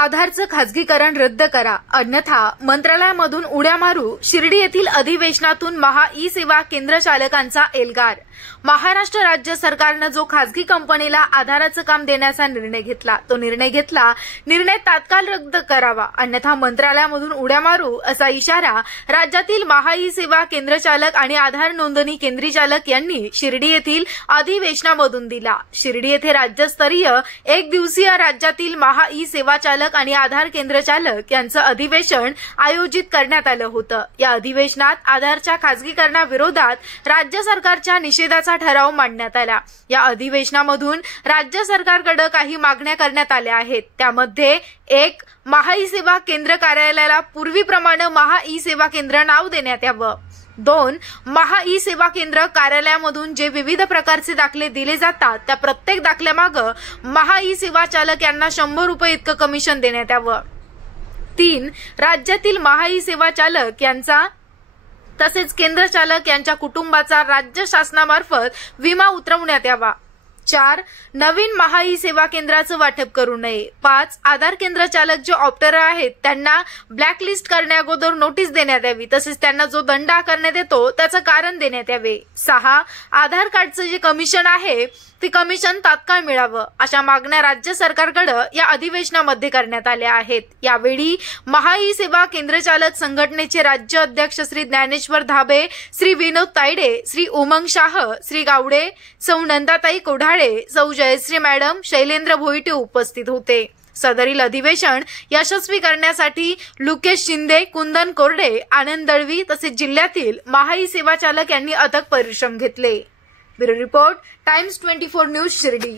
आधारचं खासगीकरण रद्द करा, अन्यथा मंत्रालयामधून उड्या मारू. शिर्डी येथील अधिवेशनातून महा ई सेवा केंद्र चालकांचा एल्गार. महाराष्ट्र राज्य सरकारनं जो खासगी कंपनीला आधाराचं काम देण्याचा निर्णय घेतला, निर्णय तात्काळ रद्द करावा, अन्यथा मंत्रालयामधून उड्या मारू असा इशारा राज्यातील महा ई सेवा केंद्र चालक आणि आधार नोंदणी केंद्री चालक यांनी शिर्डी येथील अधिवेशनामधून दिला. शिर्डी येथे राज्यस्तरीय एक दिवसीय राज्यातील महा ई सेवा चालक आणि आधार केंद्र चालक यांचं अधिवेशन आयोजित करण्यात आलं होतं. या अधिवेशनात आधारच्या खासगीकरणाविरोधात राज्य सरकारच्या निषेधाचा ठराव मांडण्यात आला. या अधिवेशनामधून राज्य सरकारकडे काही मागण्या करण्यात आल्या आहेत. त्यामध्ये 1. महा ई सेवा केंद्र कार्यालयाला पूर्वीप्रमाणे महा ई सेवा केंद्र नाव देण्यात यावं. 2. महा ई सेवा केंद्र कार्यालयामधून जे विविध प्रकारचे दाखले दिले जातात त्या प्रत्येक दाखल्यामागे महा ई सेवा चालक यांना 100 रुपये इतकं कमिशन देण्यात यावं. 3. राज्यातील महा ई सेवा चालक यांचा तसेच केंद्र चालक यांच्या कुटुंबाचा राज्य शासनामार्फत विमा उतरवण्यात यावा. 4. नवीन महा ई सेवा केंद्राचं वाटप करू नये. 5. आधार केंद्र चालक जे ऑप्टर आहेत त्यांना ब्लॅकलिस्ट करण्याअगोदर नोटीस देण्यात यावी, तसेच त्यांना जो दंड आकारण्यात येतो त्याचं कारण देण्यात यावे. 6. आधार कार्डचं जे कमिशन आहे ते कमिशन तात्काळ मिळावं, अशा मागण्या राज्य सरकारकडे या अधिवेशनामध्ये करण्यात आल्या आहेत. यावेळी महा ई सेवा केंद्र चालक संघटनेचे राज्य अध्यक्ष श्री ज्ञानेश्वर धाबे, श्री विनोद तायडे, श्री उमंग शाह, श्री गावडे, सौ नंदाताई कोढाळे, सौ जयश्री मॅडम, शैलेंद्र भोईटे उपस्थित होते. सदरील अधिवेशन यशस्वी करण्यासाठी लुकेश शिंदे, कुंदन कोरडे, आनंद दळवी तसेच जिल्ह्यातील महा ई सेवा चालक यांनी अथक परिश्रम घेतले. Bureau report, times 24 news Shirdi.